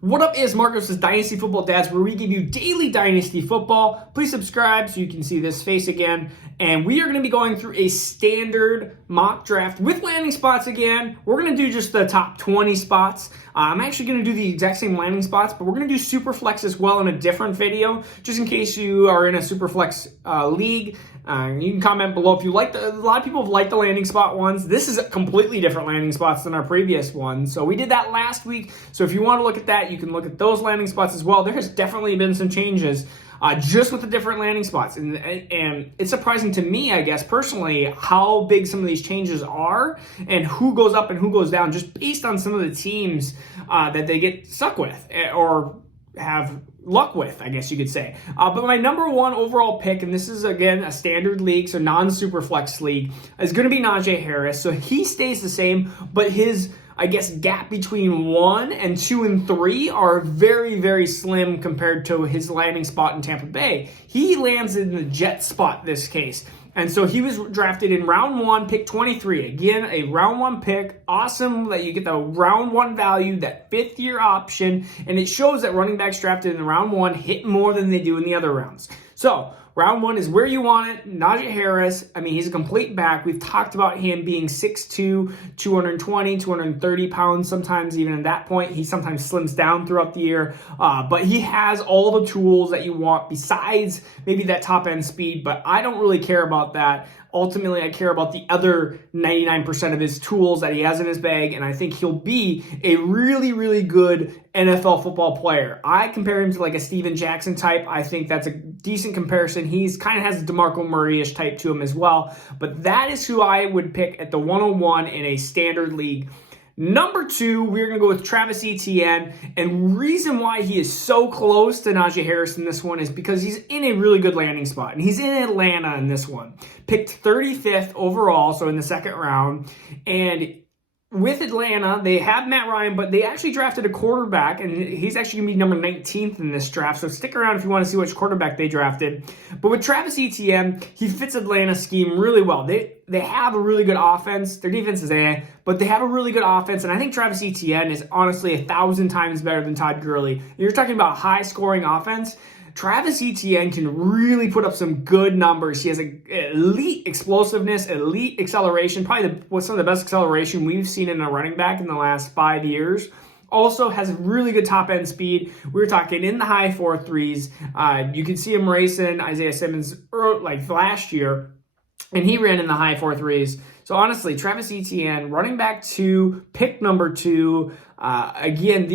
What up is Marcos' Dynasty Football Dads, where we give you daily Dynasty Football. Please subscribe so you can see this face again. And we are going to be going through a standard mock draft with landing spots again. We're going to do just the top 20 spots. I'm actually going to do the exact same landing spots, but we're going to do super flex as well in a different video, just in case you are in a super flex league. You can comment below if you like. A lot of people have liked the landing spot ones. This is a completely different landing spots than our previous ones. So we did that last week. So if you want to look at that, you can look at those landing spots as well. There has definitely been some changes just with the different landing spots. And it's surprising to me, I guess, personally, how big some of these changes are and who goes up and who goes down just based on some of the teams that they get stuck with or have luck with, I guess you could say. But my number one overall pick, and this is, again, a standard league, so non-super flex league, is going to be Najee Harris. So he stays the same, but his, I guess, gap between 1 and 2 and 3 are very, very slim compared to his landing spot in Tampa Bay. He lands in the Jet spot this case. And so he was drafted in round 1, pick 23. Again, a round 1 pick. Awesome that you get the round 1 value, that 5th year option. And it shows that running backs drafted in round 1 hit more than they do in the other rounds. So round 1 is where you want it. Najee Harris, I mean, he's a complete back. We've talked about him being 6'2", 220, 230 pounds. Sometimes even at that point, he sometimes slims down throughout the year. But he has all the tools that you want besides maybe that top end speed. But I don't really care about that. Ultimately, I care about the other 99% of his tools that he has in his bag, and I think he'll be a really, really good NFL football player. I compare him to like a Steven Jackson type. I think that's a decent comparison. He's kind of has a DeMarco Murray-ish type to him as well, but that is who I would pick at the 101 in a standard league. Number 2, we're going to go with Travis Etienne, and reason why he is so close to Najee Harris in this one is because he's in a really good landing spot, and he's in Atlanta in this one. Picked 35th overall, so in the second round, and with Atlanta, they have Matt Ryan, but they actually drafted a quarterback, and he's actually going to be number 19th in this draft, so stick around if you want to see which quarterback they drafted. But with Travis Etienne, he fits Atlanta's scheme really well. They have a really good offense. Their defense is but they have a really good offense, and I think Travis Etienne is honestly 1,000 times better than Todd Gurley. You're talking about high-scoring offense. Travis Etienne can really put up some good numbers. He has elite explosiveness, elite acceleration, probably some of the best acceleration we've seen in a running back in the last 5 years. Also has really good top-end speed. We were talking in the high 4.3s. You can see him racing Isaiah Simmons like last year, and he ran in the high 4.3s. So honestly, Travis Etienne, running back 2, pick number 2. Again,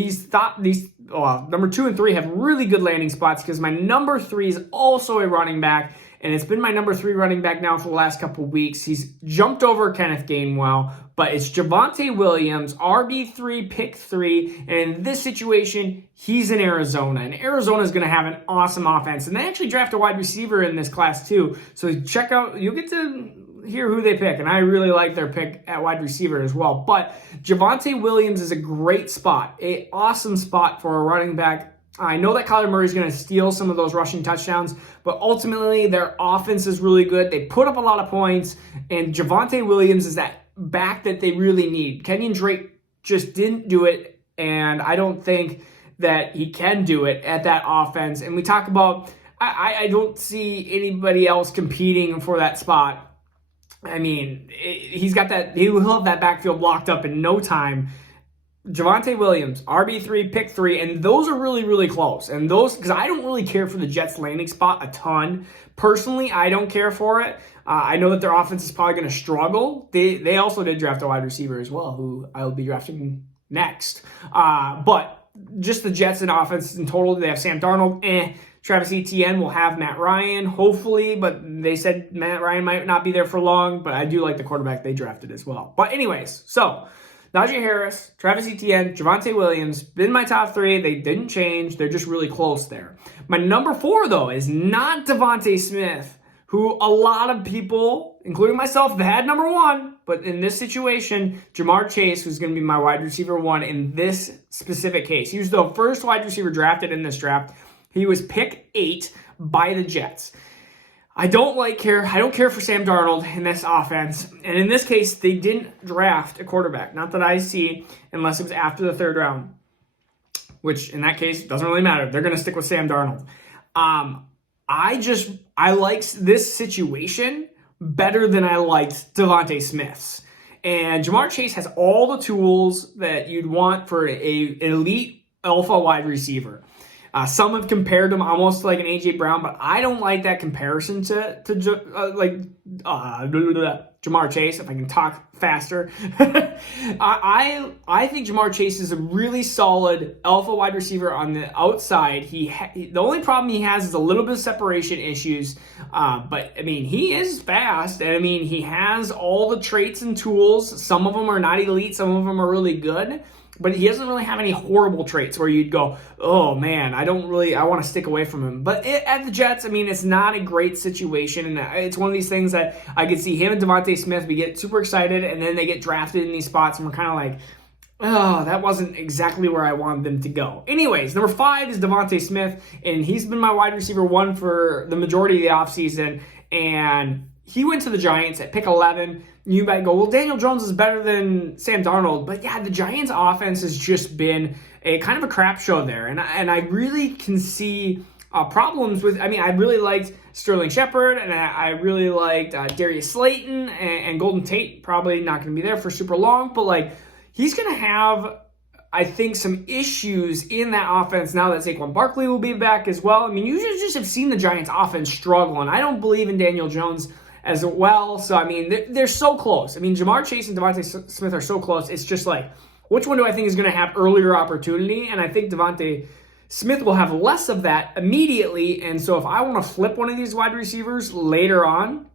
number 2 and 3 have really good landing spots because my number 3 is also a running back, and it's been my number 3 running back now for the last couple of weeks. He's jumped over Kenneth Gainwell, but it's Javonte Williams, RB3, pick 3, and in this situation, he's in Arizona, and Arizona is going to have an awesome offense, and they actually draft a wide receiver in this class too, so check out, you'll get to hear who they pick, and I really like their pick at wide receiver as well. But Javonte Williams is a great spot, an awesome spot for a running back. I know that Kyler Murray is going to steal some of those rushing touchdowns, but ultimately their offense is really good. They put up a lot of points, and Javonte Williams is that back that they really need. Kenyon Drake just didn't do it, and I don't think that he can do it at that offense. And we talk about, I don't see anybody else competing for that spot. I mean, he'll have that backfield locked up in no time. Javonte Williams, RB3, pick 3, and those are really, really close. And those, because I don't really care for the Jets landing spot a ton. Personally, I don't care for it. I know that their offense is probably going to struggle. They also did draft a wide receiver as well, who I'll be drafting next. But just the Jets and offense in total, they have Sam Darnold, Travis Etienne will have Matt Ryan, hopefully, but they said Matt Ryan might not be there for long, but I do like the quarterback they drafted as well. But anyways, so Najee Harris, Travis Etienne, Javonte Williams, been my top 3. They didn't change. They're just really close there. My number 4, though, is not Devonta Smith, who a lot of people, including myself, have had number 1. But in this situation, Jamar Chase, who's going to be my wide receiver 1 in this specific case. He was the first wide receiver drafted in this draft. He was pick 8 by the Jets. I don't care for Sam Darnold in this offense. And in this case, they didn't draft a quarterback. Not that I see, unless it was after the 3rd round. which in that case doesn't really matter. They're going to stick with Sam Darnold. I like this situation better than I liked Devonta Smith's. And Jamar Chase has all the tools that you'd want for an elite alpha wide receiver. Some have compared him almost like an A.J. Brown, but I don't like that comparison to Jamar Chase, if I can talk faster. I think Jamar Chase is a really solid alpha wide receiver on the outside. The only problem he has is a little bit of separation issues, but I mean, he is fast, and I mean, he has all the traits and tools. Some of them are not elite, some of them are really good. But he doesn't really have any horrible traits where you'd go, oh man, I want to stick away from him. But at the Jets, I mean, it's not a great situation. And it's one of these things that I could see him and Devonta Smith, we get super excited, and then they get drafted in these spots, and we're kind of like, oh, that wasn't exactly where I wanted them to go. Anyways, number 5 is Devonta Smith, and he's been my wide receiver 1 for the majority of the offseason. And he went to the Giants at pick 11. You might go, well, Daniel Jones is better than Sam Darnold. But yeah, the Giants offense has just been a kind of a crap show there. And I really can see problems with, I mean, I really liked Sterling Shepard, and I really liked Darius Slayton, and Golden Tate probably not going to be there for super long. But like, he's going to have, I think, some issues in that offense now that Saquon Barkley will be back as well. I mean, you just have seen the Giants offense struggle, and I don't believe in Daniel Jones as well. So, I mean, they're so close. I mean, Jamar Chase and Devonta Smith are so close. It's just like, which one do I think is going to have earlier opportunity? And I think Devonta Smith will have less of that immediately. And so if I want to flip one of these wide receivers later on,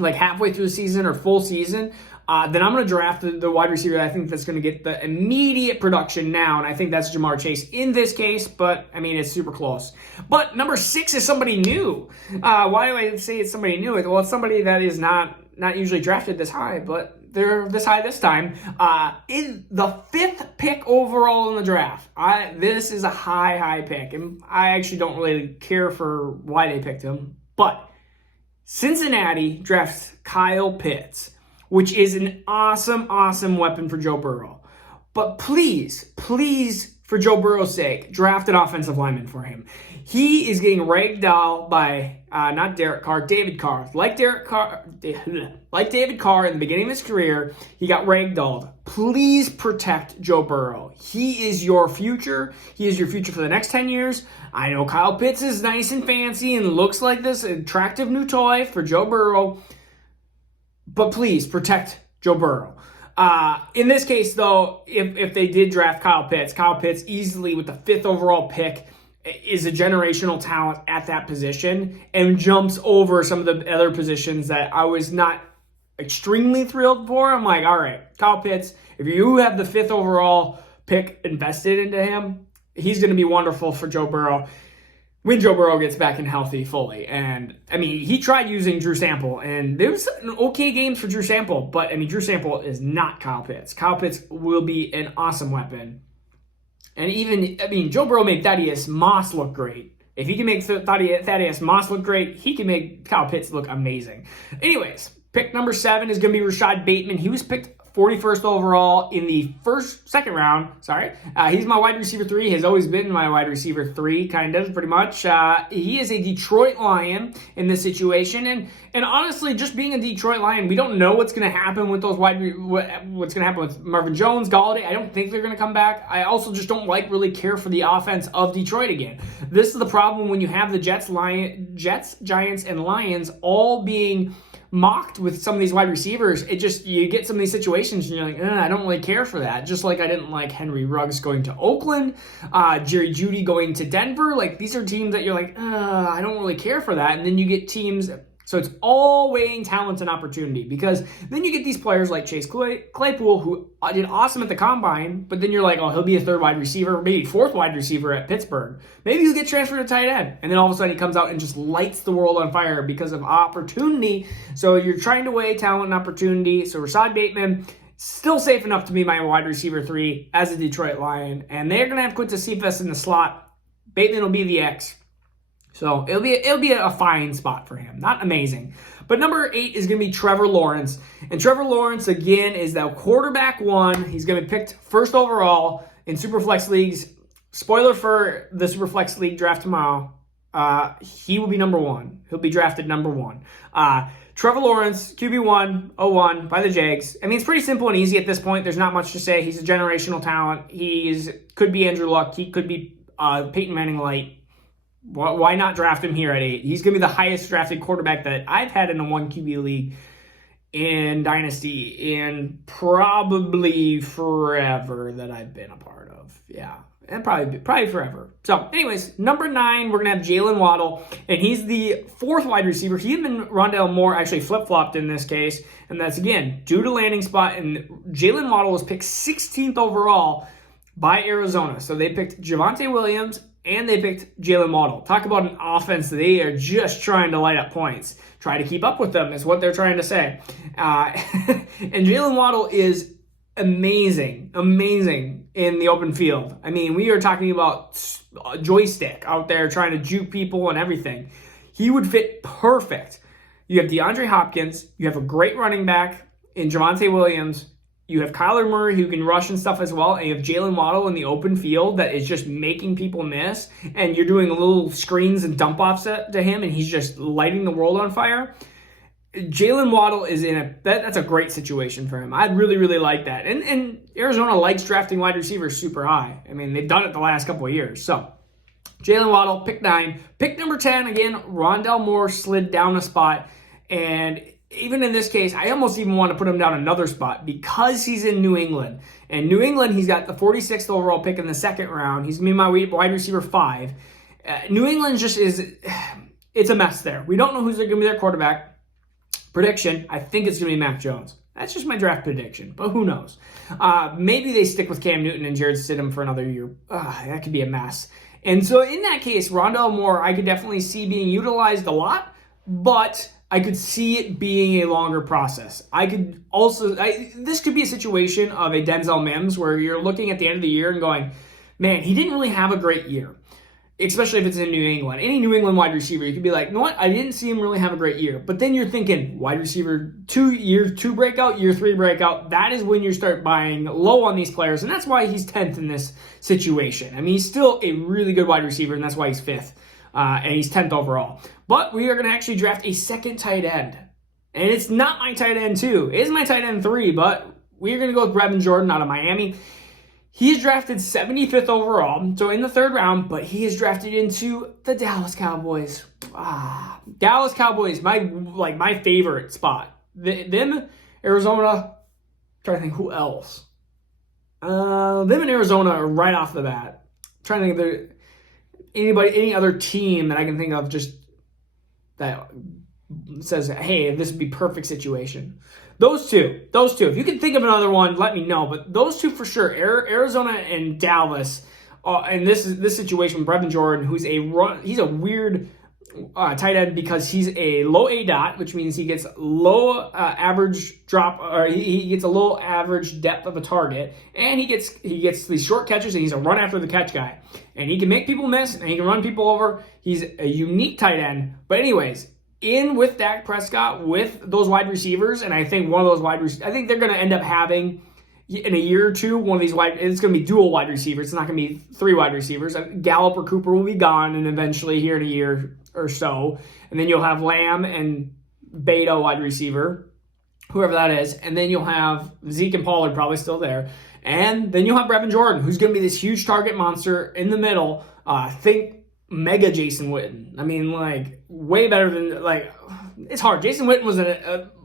like halfway through the season or full season, then I'm going to draft the wide receiver that I think that's going to get the immediate production now, and I think that's Jamar Chase in this case, but, I mean, it's super close. But number 6 is somebody new. Why do I say it's somebody new? Well, it's somebody that is not usually drafted this high, but they're this high this time. In the 5th pick overall in the draft. This is a high pick, and I actually don't really care for why they picked him, but Cincinnati drafts Kyle Pitts, which is an awesome weapon for Joe Burrow. But please, for Joe Burrow's sake, draft an offensive lineman for him. He is getting ragdolled by, not Derek Carr, David Carr. Like David Carr in the beginning of his career, he got ragdolled. Please protect Joe Burrow. He is your future. He is your future for the next 10 years. I know Kyle Pitts is nice and fancy and looks like this attractive new toy for Joe Burrow, but please protect Joe Burrow. In this case, though, if they did draft Kyle Pitts easily with the 5th overall pick is a generational talent at that position and jumps over some of the other positions that I was not extremely thrilled for. I'm like, all right, Kyle Pitts, if you have the 5th overall pick invested into him, he's going to be wonderful for Joe Burrow when Joe Burrow gets back and healthy fully. And, I mean, he tried using Drew Sample, and there was okay games for Drew Sample, but, I mean, Drew Sample is not Kyle Pitts. Kyle Pitts will be an awesome weapon. And even, I mean, Joe Burrow made Thaddeus Moss look great. If he can make Thaddeus Moss look great, he can make Kyle Pitts look amazing. Anyways, pick number 7 is going to be Rashod Bateman. He was picked 41st overall in the second round. He's my wide receiver 3. Has always been my wide receiver 3, kind of, pretty much. He is a Detroit Lion in this situation, and honestly, just being a Detroit Lion, we don't know what's going to happen with those what's going to happen with Marvin Jones, Golladay. I don't think they're going to come back. I also just don't really care for the offense of Detroit again. This is the problem when you have the Jets, Giants, and Lions all being mocked with some of these wide receivers. You get some of these situations and you're like, I don't really care for that. Just like I didn't like Henry Ruggs going to Oakland, Jerry Jeudy going to Denver. Like, these are teams that you're like, I don't really care for that. And then you get teams, so it's all weighing talent and opportunity, because then you get these players like Chase Claypool, who did awesome at the combine, but then you're like, he'll be a 3rd wide receiver, maybe 4th wide receiver at Pittsburgh. Maybe he'll get transferred to tight end, and then all of a sudden he comes out and just lights the world on fire because of opportunity. So you're trying to weigh talent and opportunity. So Rashod Bateman, still safe enough to be my wide receiver 3 as a Detroit Lion, and they're going to have Quintus Cephas in the slot. Bateman will be the X. So it'll be a fine spot for him. Not amazing. But number 8 is going to be Trevor Lawrence. And Trevor Lawrence, again, is the quarterback 1. He's going to be picked 1st overall in Superflex leagues. spoiler for the Superflex League draft tomorrow, he will be number 1. He'll be drafted number 1. Trevor Lawrence, QB1, 01 by the Jags. I mean, it's pretty simple and easy at this point. There's not much to say. He's a generational talent. Could be Andrew Luck. He could be Peyton Manning light. Why not draft him here at 8? He's going to be the highest drafted quarterback that I've had in a 1 QB league in Dynasty in probably forever that I've been a part of. Yeah. And probably forever. So, anyways, number 9, we're going to have Jalen Waddle, and he's the 4th wide receiver. He and Ronald Moore actually flip-flopped in this case, and that's, again, due to landing spot, and Jalen Waddle was picked 16th overall by Arizona. So they picked Javonte Williams, and they picked Jalen Waddle. Talk about an offense. They are just trying to light up points. Try to keep up with them is what they're trying to say. And Jalen Waddle is amazing in the open field. I mean, we are talking about a joystick out there trying to juke people and everything. He would fit perfect. You have DeAndre Hopkins. You have a great running back in Javonte Williams. You have Kyler Murray who can rush and stuff as well. And you have Jalen Waddle in the open field that is just making people miss. And you're doing little screens and dump offs to him, and he's just lighting the world on fire. Jalen Waddle is that's a great situation for him. I really, really like that. And Arizona likes drafting wide receivers super high. I mean, they've done it the last couple of years. So, Jalen Waddle, pick 9. Pick number 10, again, Ronald Moore slid down a spot. And even in this case, I almost even want to put him down another spot because he's in New England. And New England, he's got the 46th overall pick in the 2nd round. He's going to be my wide receiver 5. New England just it's a mess there. We don't know who's going to be their quarterback. Prediction, I think it's going to be Mac Jones. That's just my draft prediction, but who knows? Maybe they stick with Cam Newton and Jared Stidham for another year. That could be a mess. And so in that case, Ronald Moore, I could definitely see being utilized a lot, but I could see it being a longer process. This could be a situation of a Denzel Mims where you're looking at the end of the year and going, man, he didn't really have a great year. Especially if it's in New England. Any New England wide receiver, you could be like, you know what? I didn't see him really have a great year. But then you're thinking, wide receiver 2, year 2 breakout, year 3 breakout. That is when you start buying low on these players. And that's why he's 10th in this situation. I mean, he's still a really good wide receiver, and that's why he's 5th. And he's 10th overall. But we are going to actually draft a 2nd tight end. And it's not my tight end 2. It is my tight end 3, but we're going to go with Brevin Jordan out of Miami. He is drafted 75th overall, so in the 3rd round, but he is drafted into the Dallas Cowboys. Dallas Cowboys, my favorite spot. Them, Arizona, I'm trying to think who else. Them and Arizona are right off the bat. I'm trying to think of any other team that I can think of just that says, hey, this would be perfect situation. Those two. If you can think of another one, let me know. But those two for sure, Arizona and Dallas. And this situation with Brevin Jordan, he's a weird tight end because he's a low A dot, which means he gets low average drop, or he gets a low average depth of a target, and he gets these short catches, and he's a run after the catch guy, and he can make people miss, and he can run people over. He's a unique tight end. But anyways, in with Dak Prescott, with those wide receivers, and I think one of those I think they're going to end up having, in a year or two, one of these it's going to be dual wide receivers. It's not going to be 3 wide receivers. Gallup or Cooper will be gone, and eventually here in a year or so, and then you'll have Lamb and Beta wide receiver, whoever that is, and then you'll have Zeke and Pollard probably still there, and then you'll have Brevin Jordan, who's going to be this huge target monster in the middle. Think mega Jason Witten. I mean, way better than, it's hard. Jason Witten was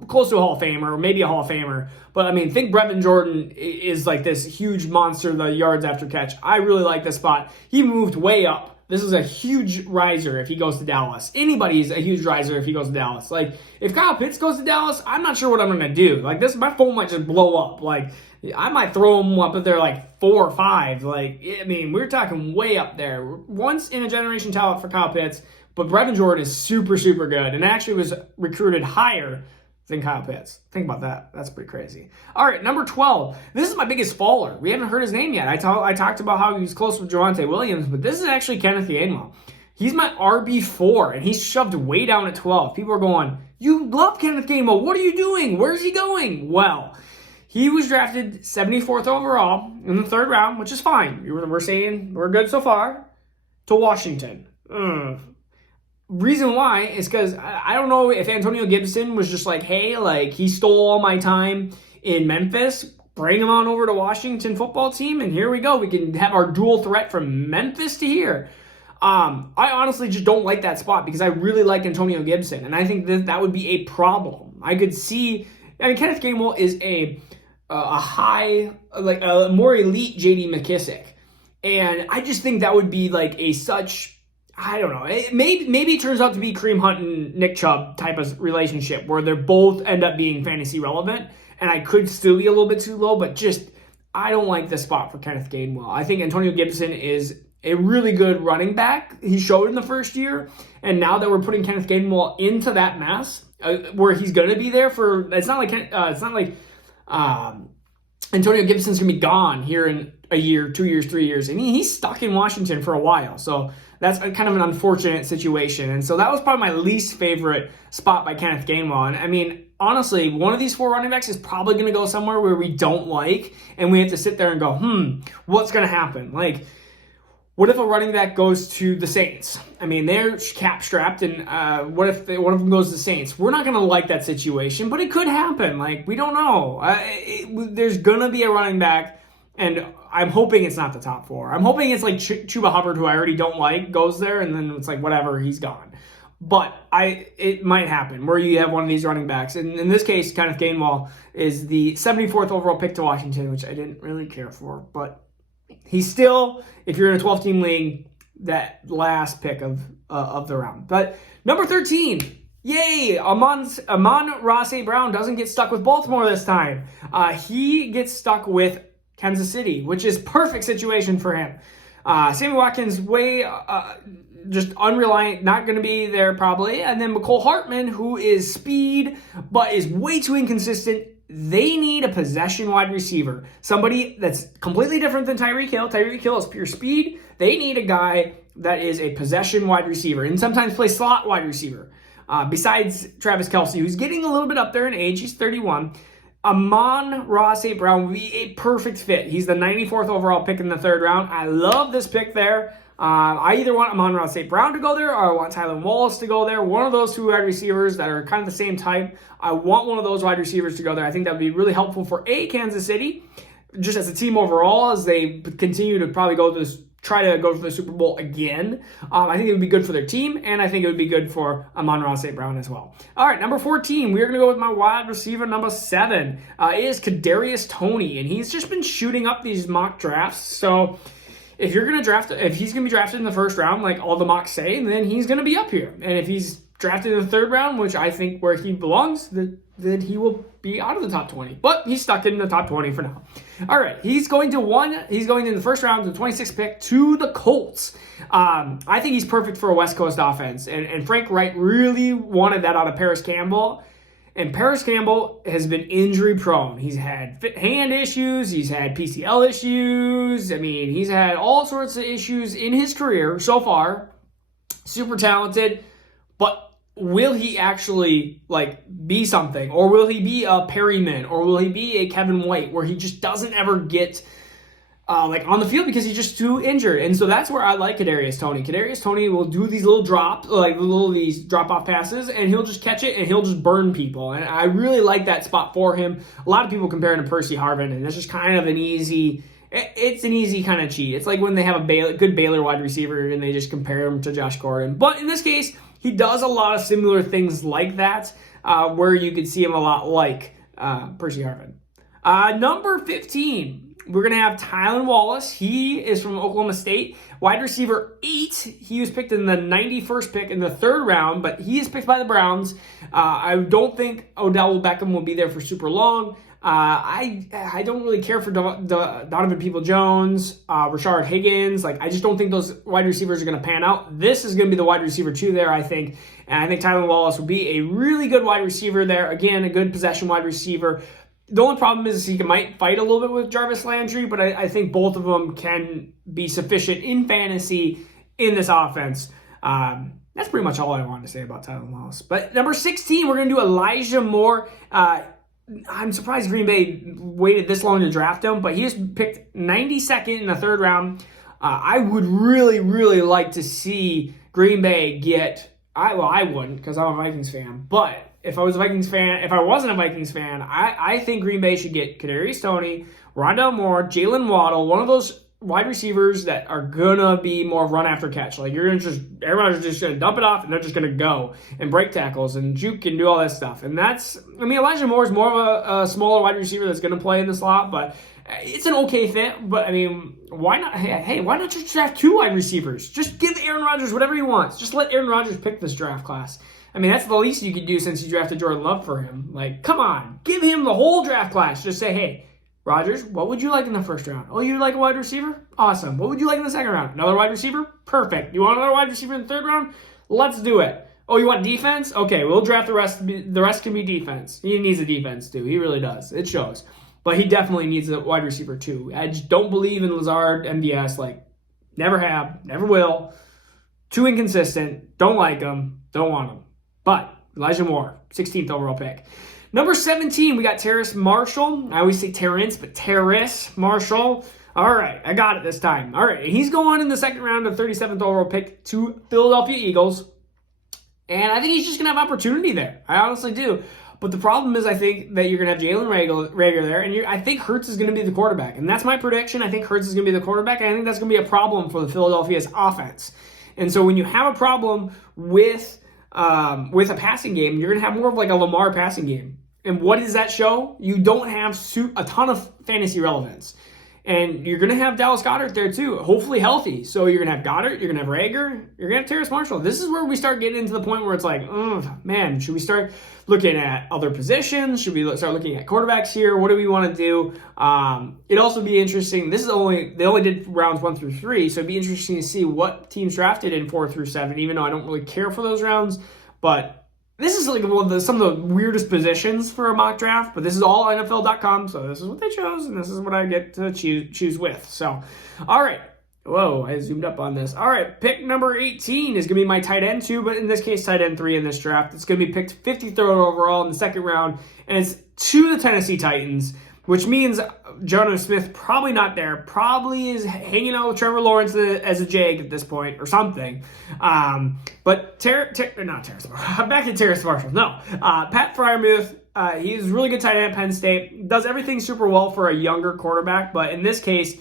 close to a Hall of Famer, or maybe a Hall of Famer, but I mean, think Brevin Jordan is like this huge monster, the yards after catch. I really like this spot. He moved way up. This is a huge riser if he goes to Dallas. Anybody's a huge riser if he goes to Dallas. If Kyle Pitts goes to Dallas, I'm not sure what I'm going to do. My phone might just blow up. I might throw him up if they're 4 or 5. We're talking way up there. Once in a generation talent for Kyle Pitts, but Brevin Jordan is super, super good and actually was recruited higher than Kyle Pitts. Think about that. That's pretty crazy. All right, number 12. This is my biggest faller. We haven't heard his name yet. I talked about how he was close with Javonte Williams, but this is actually Kenneth Gainwell. He's my RB4, and he's shoved way down at 12. People are going, you love Kenneth Gainwell. What are you doing? Where's he going? Well, He was drafted 74th overall in the third round, which is fine. We're saying we're good so far, to Washington. Reason why is because I don't know if Antonio Gibson was just like, hey, like he stole all my time in Memphis, bring him on over to Washington football team, and here we go. We can have our dual threat from Memphis to here. I honestly just don't like that spot because I really like Antonio Gibson, and I think that would be a problem. I could see, Kenneth Gainwell is a high, like a more elite J.D. McKissick, and I just think that would be like I don't know. Maybe it turns out to be Kareem Hunt and Nick Chubb type of relationship where they both end up being fantasy relevant, and I could still be a little bit too low, but just I don't like the spot for Kenneth Gainwell. I think Antonio Gibson is a really good running back. He showed in the first year, and now that we're putting Kenneth Gainwell into that mess, where he's going to be there for, it's not like Antonio Gibson's going to be gone here in a year, 2 years, 3 years, and he's stuck in Washington for a while. So that's kind of an unfortunate situation. And so that was probably my least favorite spot by Kenneth Gainwell. And I mean, honestly, one of these 4 running backs is probably going to go somewhere where we don't like, and we have to sit there and go, what's going to happen? Like, what if a running back goes to the Saints? I mean, they're cap strapped, and what if one of them goes to the Saints? We're not going to like that situation, but it could happen. Like, we don't know. There's going to be a running back, and I'm hoping it's not the top 4. I'm hoping it's like Chuba Hubbard, who I already don't like, goes there, and then it's like, whatever, he's gone. But it might happen where you have one of these running backs. And in this case, Kenneth Gainwell is the 74th overall pick to Washington, which I didn't really care for, but he's still, if you're in a 12-team league, that last pick of the round. But number 13, yay! Amon-Ra St. Brown doesn't get stuck with Baltimore this time. He gets stuck with Kansas City, which is perfect situation for him. Sammy Watkins, just unreliant, not going to be there probably. And then McCole Hartman, who is speed, but is way too inconsistent. They need a possession wide receiver. Somebody that's completely different than Tyreek Hill. Tyreek Hill is pure speed. They need a guy that is a possession wide receiver and sometimes play slot wide receiver. Besides Travis Kelce, who's getting a little bit up there in age. He's 31. Amon-Ra St. Brown would be a perfect fit. He's the 94th overall pick in the third round. I love this pick there. I either want Amon-Ra St. Brown to go there or I want Tylan Wallace to go there. One of those 2 wide receivers that are kind of the same type. I want one of those wide receivers to go there. I think that would be really helpful for Kansas City, just as a team overall, as they continue to probably try to go for the Super Bowl again. I think it would be good for their team, and I think it would be good for Amon-Ra St. Brown as well. All right, number 14, we're going to go with my wide receiver, number 7. It is Kadarius Toney, and he's just been shooting up these mock drafts. So if he's going to be drafted in the first round, like all the mocks say, then he's going to be up here. And if he's drafted in the third round, which I think where he belongs, then he will be out of the top 20. But he's stuck in the top 20 for now. All right, he's going in the first round, the 26th pick, to the Colts. I think he's perfect for a West Coast offense. And Frank Wright really wanted that out of Paris Campbell. And Paris Campbell has been injury prone. He's had hand issues. He's had PCL issues. I mean, he's had all sorts of issues in his career so far. Super talented. But will he actually be something? Or will he be a Perryman? Or will he be a Kevin White where he just doesn't ever get on the field because he's just too injured? And so that's where I like Kadarius Toney. Kadarius Toney will do these little these drop-off passes, and he'll just catch it, and he'll just burn people. And I really like that spot for him. A lot of people compare him to Percy Harvin, and it's just kind of an easy kind of cheat. It's like when they have a good Baylor wide receiver, and they just compare him to Josh Gordon. But in this case, he does a lot of similar things like that, where you could see him a lot like Percy Harvin. Number 15. We're going to have Tylan Wallace. He is from Oklahoma State. Wide receiver 8. He was picked in the 91st pick in the third round, but he is picked by the Browns. I don't think Odell Beckham will be there for super long. I don't really care for Donovan Peoples-Jones, Rashard Higgins. I just don't think those wide receivers are going to pan out. This is going to be the wide receiver 2 there, I think. And I think Tylan Wallace will be a really good wide receiver there. Again, a good possession wide receiver. The only problem is he might fight a little bit with Jarvis Landry, but I think both of them can be sufficient in fantasy in this offense. That's pretty much all I wanted to say about Tylan Wallace. But number 16, we're going to do Elijah Moore. I'm surprised Green Bay waited this long to draft him, but he was picked 92nd in the third round. I would really, really like to see Green Bay get, I wouldn't because I'm a Vikings fan, but if I wasn't a Vikings fan, I think Green Bay should get Kadarius Toney, Ronald Moore, Jalen Waddle, one of those wide receivers that are gonna be more run after catch. Like everyone's just gonna dump it off and they're just gonna go and break tackles and juke and do all that stuff. And Elijah Moore is more of a smaller wide receiver that's gonna play in the slot, but it's an okay fit. But why not? Hey, why not just draft 2 wide receivers? Just give Aaron Rodgers whatever he wants. Just let Aaron Rodgers pick this draft class. That's the least you could do since you drafted Jordan Love for him. Like, come on, give him the whole draft class. Just say, hey, Rodgers, what would you like in the first round? Oh, you'd like a wide receiver? Awesome. What would you like in the second round? Another wide receiver? Perfect. You want another wide receiver in the third round? Let's do it. Oh, you want defense? Okay, we'll draft the rest. The rest can be defense. He needs a defense too. He really does. It shows. But he definitely needs a wide receiver too. I just don't believe in Lazard, MVS. Like, never have, never will. Too inconsistent. Don't like him. Don't want him. But Elijah Moore, 16th overall pick. Number 17, we got Terrace Marshall. I always say Terrence, but Terrace Marshall. All right, I got it this time. All right, he's going in the second round of 37th overall pick to Philadelphia Eagles. And I think he's just going to have opportunity there. I honestly do. But the problem is I think that you're going to have Jalen Reagor there, and I think Hurts is going to be the quarterback. And that's my prediction. I think Hurts is going to be the quarterback, and I think that's going to be a problem for the Philadelphia's offense. And so when you have a problem with a passing game, you're going to have more of like a Lamar passing game. And what does that show? You don't have a ton of fantasy relevance. And you're going to have Dallas Goedert there too, hopefully healthy. So you're going to have Goddard, you're going to have Reagor, you're going to have Terrace Marshall. This is where we start getting into the point where it's like, man, should we start looking at other positions? Should we start looking at quarterbacks here? What do we want to do? It'd also be interesting. They only did rounds 1 through 3, so it'd be interesting to see what teams drafted in 4 through 7, even though I don't really care for those rounds. But this is like some of the weirdest positions for a mock draft, but this is all NFL.com, so this is what they chose, and this is what I get to choose with. So, all right. Whoa, I zoomed up on this. All right, pick number 18 is going to be my tight end 2, but in this case, tight end 3 in this draft. It's going to be picked 53rd overall in the second round, and it's to the Tennessee Titans, which means Jonah Smith probably not there. Probably is hanging out with Trevor Lawrence as a jag at this point or something. But back to Terrace Marshall. No, Pat Freiermuth. He's a really good tight end at Penn State. Does everything super well for a younger quarterback. But in this case,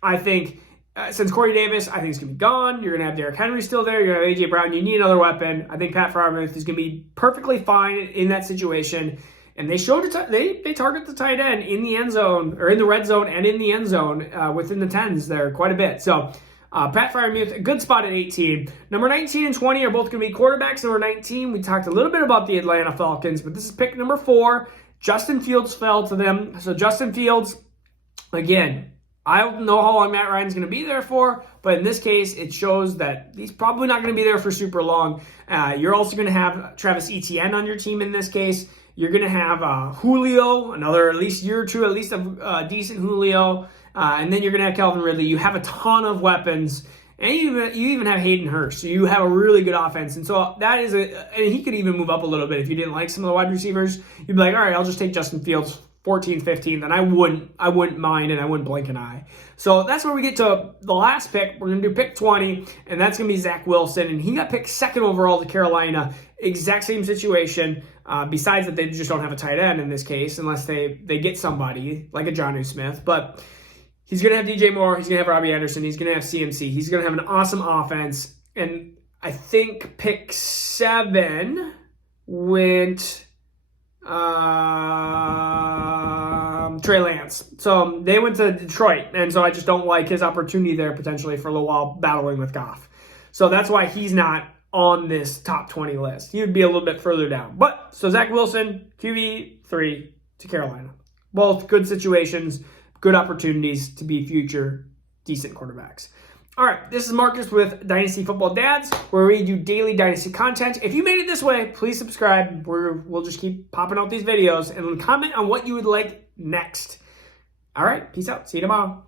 I think since Corey Davis, I think he's going to be gone. You're going to have Derrick Henry still there. You're going to have A.J. Brown. You need another weapon. I think Pat Freiermuth is going to be perfectly fine in that situation. And they they target the tight end in the end zone, or in the red zone and in the end zone within the 10s there quite a bit. So Pat Freiermuth, a good spot at 18. Number 19 and 20 are both going to be quarterbacks. Number 19, we talked a little bit about the Atlanta Falcons, but this is pick number 4. Justin Fields fell to them. So Justin Fields, again, I don't know how long Matt Ryan's going to be there for, but in this case, it shows that he's probably not going to be there for super long. You're also going to have Travis Etienne on your team in this case. You're going to have Julio, another at least year or two, at least a decent Julio. And then you're going to have Calvin Ridley. You have a ton of weapons. And you even have Hayden Hurst. So you have a really good offense. And so that is and he could even move up a little bit if you didn't like some of the wide receivers. You'd be like, all right, I'll just take Justin Fields 14, 15. Then I wouldn't mind, and I wouldn't blink an eye. So that's where we get to the last pick. We're going to do pick 20, and that's going to be Zach Wilson. And he got picked 2nd overall to Carolina. Exact same situation. Besides that, they just don't have a tight end in this case, unless they get somebody like a Jonah Smith. But he's going to have DJ Moore. He's going to have Robbie Anderson. He's going to have CMC. He's going to have an awesome offense. And I think pick 7 went Trey Lance. So they went to Detroit. And so I just don't like his opportunity there potentially for a little while battling with Goff. So that's why he's not on this top 20 list. He would be a little bit further down. But, so Zach Wilson, QB3 to Carolina. Both good situations, good opportunities to be future decent quarterbacks. All right, this is Marcus with Dynasty Football Dads, where we do daily Dynasty content. If you made it this way, please subscribe. We'll just keep popping out these videos, and comment on what you would like next. All right, peace out. See you tomorrow.